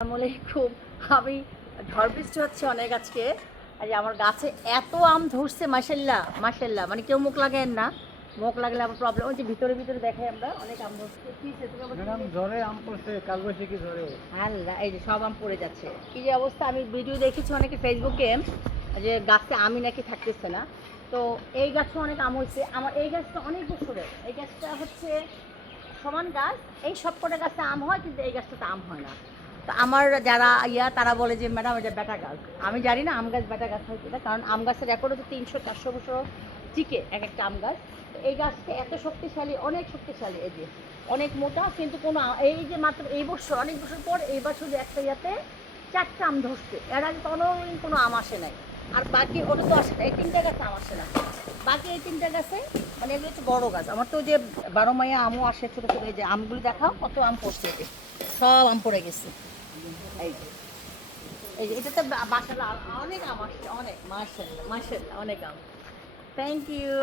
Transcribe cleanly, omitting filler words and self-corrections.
আসসালামাইকুম। আমি ঝড় বৃষ্টি হচ্ছে অনেক আজকে। আজ আমার গাছে এত আম ধরছে মাশাআল্লাহ, মাশাআল্লাহ। মানে কেউ মুখ লাগায়েন না। মুখ লাগলে আবার প্রবলেম। ওই যে ভিতরে দেখাই আমরা অনেক আম ধরছে। কি হইছে তুমি আবার ম্যাডাম ঝড়ে আম পড়ছে, কালবৈশাখী ঝড়েও। আল্লাহ এই যে সব আম পড়ে যাচ্ছে। কি যে অবস্থা আমি ভিডিও দেখেছি অনেকে ফেসবুকে যে গাছে আমই নাকি থাকতেছে না। তো এই গাছে অনেক আম হইছে। আমার এই গাছটা অনেক বছরের। এই গাছটা হচ্ছে সমান গাছ। এই সবকটা গাছে আম হয় কিন্তু এই গাছটাতে আম হয় না। তো আমার যারা তারা বলে যে ম্যাডাম এটা বেটা গাছ। আমি জানি না আম গাছ বেটা গাছ হয় কিনা, কারণ আম গাছের রেকর্ড হচ্ছে 300-400 বছর টিকে এক একটা আম গাছ। তো এই গাছটা এত শক্তিশালী, অনেক শক্তিশালী। এই যে অনেক মোটা, কিন্তু কোনো এই যে মাত্র এই বছর অনেক বছর পর এইবার শুধু একটা চারটা আম ধরছে। এর আগে কোনোদিন কোনো আম আসে নাই। আর বাকি ওটা তো আসে না, এই তিনটা গাছে আম আসে না। বাকি এই তিনটা গাছে মানে এগুলো হচ্ছে বড় গাছ। আমার তো ওই যে 12 মাইয়া আমও আসে ছোটো ছোটো। এই যে আমগুলো দেখাও কত আম পড়ছে। এই যে সব আম পড়ে গেছে। এই যে এই যে এটাতে বাসার অনেক আম আসছে, অনেক মাশাআল্লাহ মাশাআল্লাহ অনেক আম। Thank you.